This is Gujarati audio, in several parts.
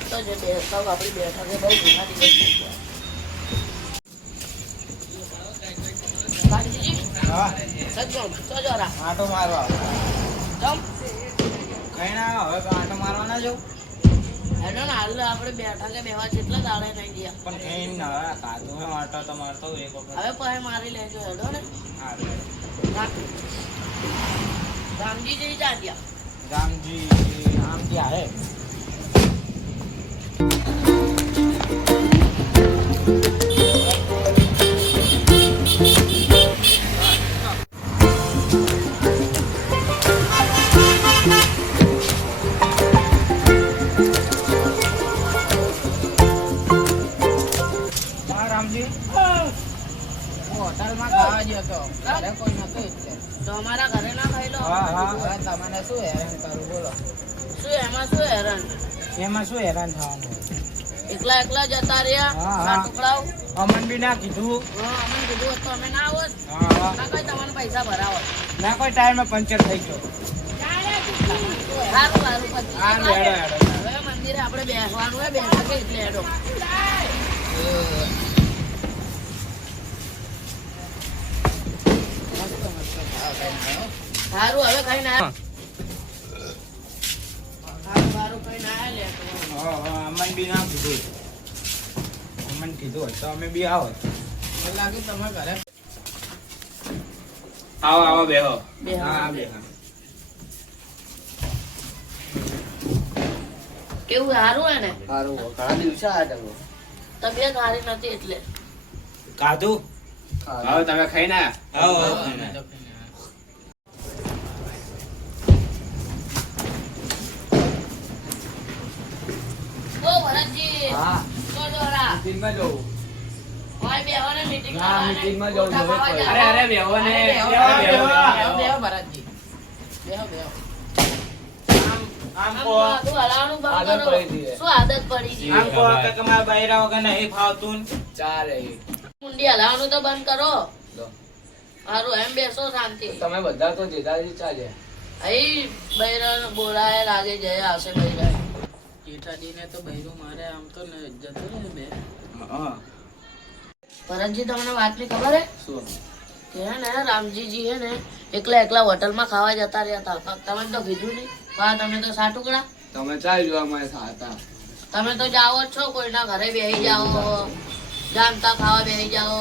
વાત તો છે બે સૌ આપણી બેઠા છે બહુ ઘણા દિવસ થઈ ગયા. કાળજીજી હા સજ્જો સજો રા આટો મારવા જમ કઈ ના હવે તો આટો મારવા ના જવું હેડો ને હાલ આપણે બેઠા કે બેવા કેટલા દાડે નહીં ગયા પણ કઈ ના કાધું હે આટો તો મારતો એક વખત હવે પછી મારી લેજો હેડો ને હા રામજી જઈ ચાલ્યા રામજી આમ ક્યાં હે રામજી હોટલમાં ખાવા ગયો તો ઘરે કોઈ નતું એટલે તો અમારા ઘરે ના ખાઈ લો હા હા હવે તમને શું હેરાન કરું બોલો શું એમાં શું હેરાન એમાં શું હેરાન થવાનું એકલા એકલા જતા રહ્યા હા, હા. ના ટુકડાઓ અમન બી ના કીધું હા અમને કીધું હોત તો અમે ના આવત હા હા ના કઈ તમને પૈસા ભરાવત ના કોઈ ટાઈમે પંચર થઈ ગયો સારું સારું પછી હા હેડો હેડો હવે મંદિરે આપણે બેસવાનું હોય બેઠા કે એટલે હેડો મસ્ત મસ્ત ખાવા ખાઈને સારું હવે કઈ ના સારું સારું કઈ ના લે હા હા અમન બી ના કીધું અમન કીધું હોત તો અમે બી આવત મને લાગે તમે ઘરે આવો આવો બેહો બે હા બેહો કેવું સારું હે ને સારું ઘણા દિવસે આવ્યા તમે તબિયત સારી નથી એટલે કાધું હવે તમે ખાઈને આયા? આવો ઓ ભરતજી હા તો જોરા મીટિંગમાં જવું ઓય બેહો ને મીટિંગ હા, meeting માં જવું જોઈએ. અરે અરે બેહો ને બેહો, બેહો, બેહો, બેહો, બેહો, બેહો. બેહો, ભરતજી. બેહો, બેહો. આમ આમ કો બધું હલાવવાનું બંધ આદત કરો પડી ગઈ. શું આદત પડી ગઈ આમ કો કે તમારા બૈરા વગર નહીં ફાવતું ચાલે. મુંડી હલાવવાનું તો બંધ કરો લો. સારું એમ બેસો શાંતિ તમે બધા તો જેઠાજી ચાલ્યા અહીં બૈરા બોલાય લાગે જય આવશે બૈરા જેઠાજીને તો બૈરું મારે આમ તો જતું ને બે હા ભરતજી તમને વાતની ખબર હે શું કે હે ને રામજીજી હે ને એકલા એકલા હોટલમાં ખાવા જતા રહ્યા હતા તમે તો કીધું નહીં વાહ તમે તો સા ટુકડા તમે ચાલ જોવા મળે હતા તમે તો જાઓ જ છો કોઈના ઘરે બેસી જાઓ જાણતા ખાવા બેસી જાઓ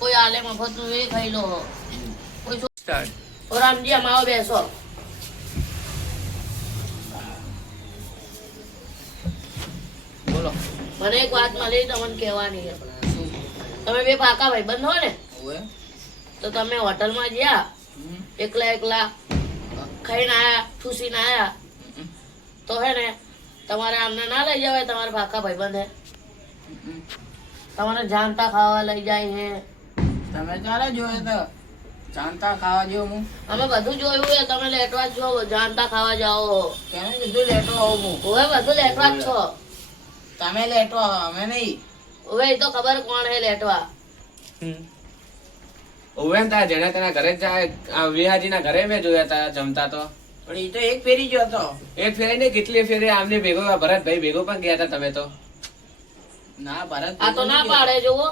કોઈ આલે મફત નું એ ખાઈ લો કોઈ શું- ઓ રામજી આમ આવો બેસો બોલો મને એક વાત મળી તમને કહેવાની છે તમે બે પાકા ભાઈ બંધ હો ને ઓએ તો તમે હોટલમાં ગયા એકલા એકલા ખાઈને આયા ઠૂસીને આયા તો હે ને તમારે આમને ના લઈ જવાય તમારા પાકા ભાઈ બંધ હે તમારે જાણતા ખાવા લઈ જાય છે તમે ચાલે જોયે તો જાણતા ખાવા જેવો હું અમે બધું જોયું છે તમે લેટવા જ છો જાણતા ખાવા જાઓ કેને કીધું લેટો આવું હું હવે બધું લેટવા જ છો તમે લેટો આવો, અમે નહીં હવે એ તો ખબર કોણ હે લેટવા ઓવે ને તારા જેને તેના ઘરે જ જાય આ વિહાજીના ઘરે મેં જોયા તા જમતા તો પણ એ તો એક ફેરી ગયો હતો એક ફેરે ને કેટલી ફેરે આમને ભેગો આ ભરતભાઈ ભેગો પણ ગયા હતા તમે તો ના ભરત આ તો ના પાડે જોવો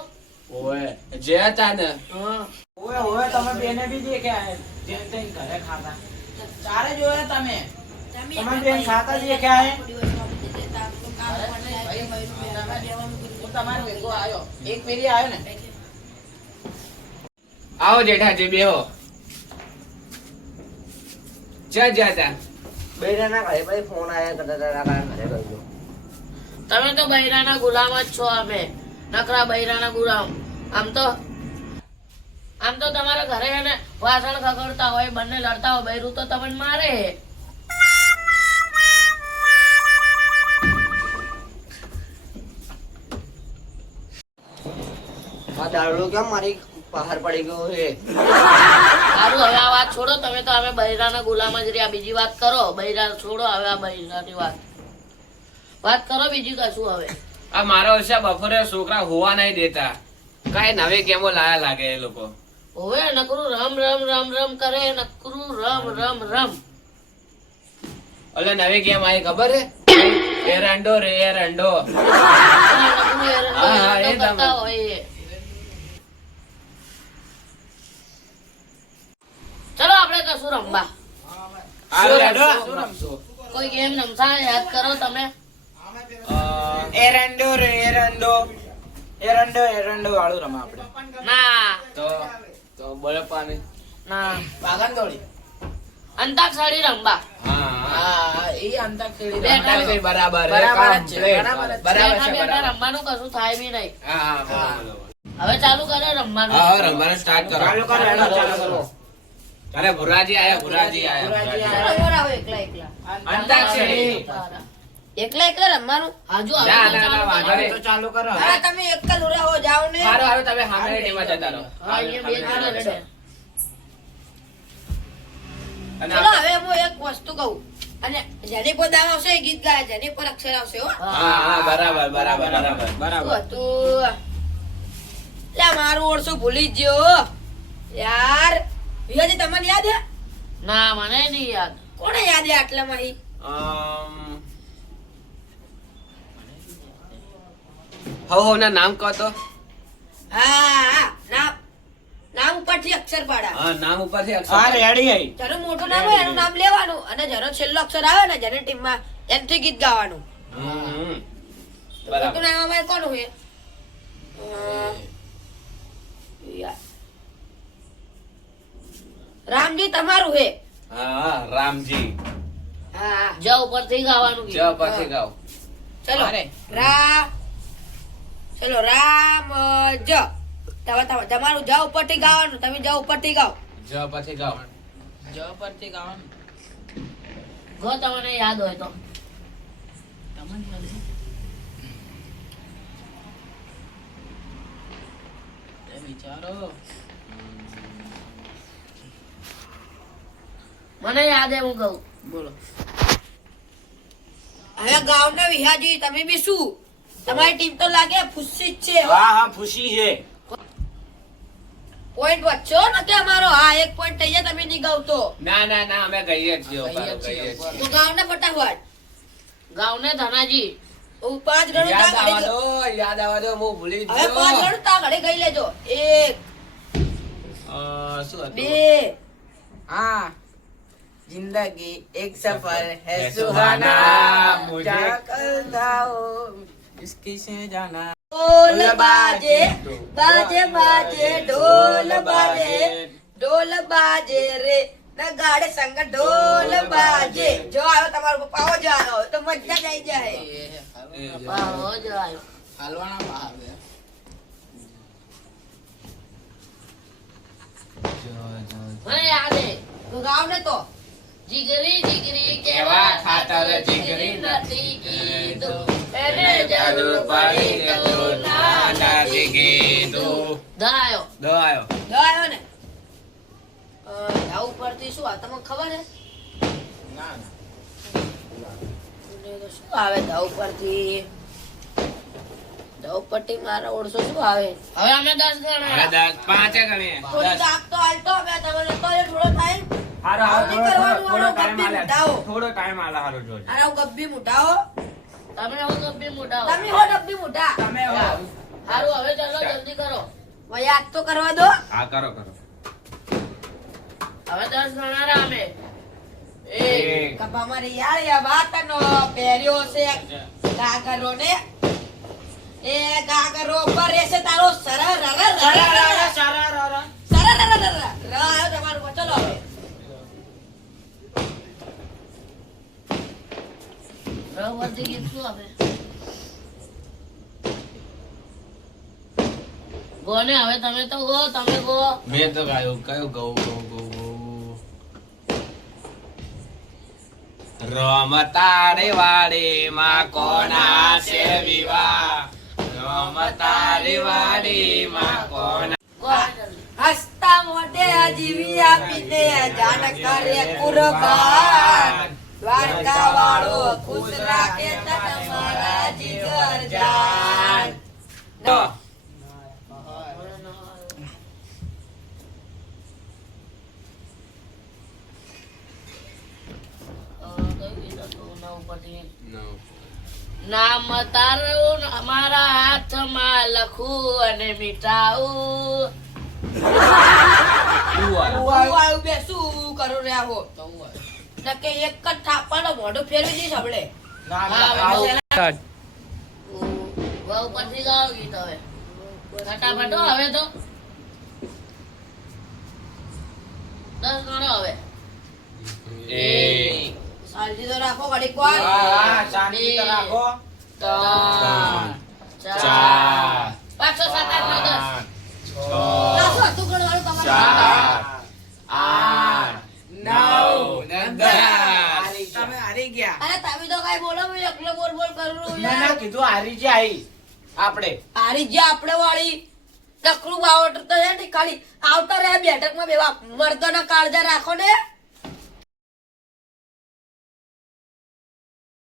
ઓવે જ્યાં તા ને હા ઓય ઓય તમે બેને બી દેખ્યા જેમ તેમ ઘરે ખાતા ચારે જોયા તમે તમે બેન ખાતા દેખ્યા હે હું તમારે ભેગો આવ્યો એક ફેરી આવ્યો ને આવો જેઠાજી બેહો જ્યાં જ્યાં તા બૈરાના ઘરે પછી ફોન આવ્યા કરતા હતા ઘરે ગયો તમે તો બૈરાના ગુલામ જ છો અમે નકરા બૈરાના ગુલામ આમ તો તમારા ઘરે હે ને વાસણ ખગડતા હોય બંને લડતા હોય બૈરું તો તમને મારે આ દારૂ કેમ મારી બહાર પડી ગયો છે સારું હવે આ વાત છોડો તમે તો અમે બૈરાના ગુલામ જ રહ્યા બીજી વાત કરો બૈરા છોડો હવે આ બૈરાની વાત કરો બીજી કશું હવે આ મારો વર્ષે બપોરે છોકરા હોવા નહીં દેતા કઈ નવી ગેમો લાયા લાગે એ લોકો હવે નકરું રમ રમ રમ રમ કરે નકરું રમ રમ રમ ઓલે નવી ગેમ આવી ખબર હે એરંડો રે એરંડો. નકરું એરંડો હા, એ કરતા તમે. હોય એ. ચલો આપણે કશું રમવા. હાલો, રડો. શું રમશું? કોઈ ગેમ રમતા યાદ કરો તમે. એરંડો રે એરંડો. એરંડો વાળું રમા આપણે. ના તો બળપાની. ના વાગંદોળી. અંતાક્ષરી રમવા. હા હા એ અંતાક્ષરી બેઠા રમતા. બરાબર બરાબર જ છે, complete. બરાબર જ છે. બરાબર બેઠા છે, બેઠા બરાબર. રમવાનું કશું થાય બી નહીં. હા બરાબર. હવે ચાલુ કરે રમવાનું. હા રમવાનું સ્ટાર્ટ કરો. ચાલુ કરો, હેડો, ચાલુ કરો. અરે ભુરાજી આયા ભુરાજી આયા ભુરાજી ભુરાજી. આયા. ચલો, આવો એકલા એકલા. અંતાક્ષરી. એકલા એકલા રમવાનું. હાજુ હવે ના, તો ના, ચાલુ ના, કરો. વાંધો તો ચાલુ કરો. અરે તમે એકલા ઉરા હો જાઓ ને. હારું હારું તમે સામેની ટીમમાં જતા રહો. હા, અહીંયા બે જણા રડે. અને ચલો હવે હું એક વસ્તુ કહું. અને જેની પર દાવ આવશે એ ગીત ગાય, જેની પર અક્ષર આવશે હો. હા હા બરાબર બરાબર બરાબર શું બરાબર. હતું? લે મારું ઓળશું ભૂલી જ ગયો યાર. વિહાજી તમને યાદ હે? ના મને નહીં યાદ. કોને યાદ હે આટલામાં હી? હો ના નામ કહો તો. હા નામ નામ ઉપરથી અક્ષર પાડા. હા નામ ઉપરથી હા અક્ષર. રેડી આઈ. જેનું મોટું નામ હોય એનું નામ લેવાનું અને જેનો છેલ્લો અક્ષર આવે ને જેની ટીમમાં એનથી ગીત ગાવાનું. હમ. મોટું બરાબર. નામ અમારે કોણ હોય? યાર. રામજી તમારું હે. હા રામજી. હા જ ઉપરથી ગાવાનું જ કીધું. પછી ગાઓ. ચલો અરે. ચલો રામ જ તમારું જ ઉપરથી ગાવાનું. તમે જ ઉપરથી ગાઓ. જ પછી ગાઓ. જ ઉપરથી ગાવાનું. ગો તમને યાદ હોય તો. વિચારો. મને યાદ હે હું કહું. બોલો. હવે ગાવના વિહાજી તમે બી શું? તમારી ટીમ તો લાગે ફુસ્સી જ છે. હા હા ખુશી છે. પોઈન્ટ વચ્ચો નથી અમારો. હા એક પોઈન્ટ થઈ જાય તમે નહીં ગાવ તો. ના ના ના અમે ગઈએ જ છીએ ઉપર, ગઈએ જ છીએ. તો ગાવને ફટાફટ. ગાવને ધનાજી. પાંચ ગણું યાદ તા આવવા ઘડી દો યાદ આવવા દો હું ભૂલી જ હવે પાંચ ગયો. ગણું તા ઘડી ગઈ લેજો. એક શું હતું? બે હા जिंदगी एक सफर है है सुहाना सुहाना, मुझे- क्या करता हो इसकी से जाना ઢોલ બાજે બાજે બાજે ઢોલ બાજે ઢોલ બાજે રે નગાડે સંગ ઢોલ બાજે. જો આવ્યો તમારો પપ્પા આવો જો આવ્યો તો મજા જ આવી જાય. આવો જ આવ્યો. હાલવાના બહાર મને યાદ હે. તો ગાવ ને તો જીગરી જીગરી કેવા કેવા ખાતર ખાતર જીગરી જીગરી નથી કીધું. એને એને જરૂર જરૂર પડી પડી તો તો ના ના નથી નથી કીધું. દા આવ્યો. દો આયો. જો આવ્યો ને આ ઉપરથી શું આ તમને ખબર હે? ના ના તો શું આવે ધા ઉપરથી? ધા ઉપરથી મારા ઓળસો શું આવે? હવે અમે 10 હવે ગણા. 10 પાંચે ગણીએ. થોડી દાગ તો હાલતો હવે તમને તો એ થોડો ટાઈમ હારો હારો આવડી થોડો કરવાનું, ટાઈમ આનો આલે ગબ્બી મુઢાઓ. થોડો ટાઈમ આલે હારો જોજો અરે હું ગબ્બી મુઢાઓ. તમે હવે ગબ્બી મોટા હો. તમે હો ગબ્બી મુઢા. તમે હો હારું હવે ચાલો જલ્દી કરો. હવે યાદ તો કરવા દો. હા કરો કરો. હવે 10 ગણારા અમે. એક કપા મારી યાર યા વાતનો પહેર્યો છે ગાગરો ને એ ગાગરો પર એસે તારો સરર તમારું ચલો હવે રવરથી ગીત શું આપે? ગો ને હવે તમે તો ગો, તમે ગો. મેં તો ગાયું કયું ગૌ ગૌ ગૌ ગૌ રમતારે વાડી માં કોના છે વિવાહ રમતારે વાડી માં કોના ગો હવે જલ્દી. હસતા મોઢે જીવી આપીને જાન કરે કુરબાન દ્વારકા વાળો ખુશ રાખે તમારા જીગર જાન. તો કયું ગીત હતું? ના ઉપરથી. નામ તારું અમારા હાથમાં લખું અને મીઠાવું. હું આવ્યું બે શું કરું રે આવો નકે એક જ થાપાનો મોઢું ફેરવી દઈશ આપણે બહુ પછી ગાવ ગીત હવે ફટાફટ હો, હવે તો 10 ગણો હવે. એક, શાંતિ તો રાખો ઘડીક વાર હા, શાંતિ તો રાખો. 3 ચાર, 5 6 7 8 9 10. રાખો હતું ગણવાનું તમારે ચાર, આઠ, નવ, ને 10. તમે હારી ગયા. અરે તમે તો કઈ બોલો મેં એકલો બોલ બોલ કરું મેં યાર ના કીધું હારી જાય આપણે. હારી જે આપણે વાળી નકરું બાવટ તો છે ને ખાલી આવતા રહ્યા બેઠકમાં બેવા મર્દોના કાળજા રાખો ને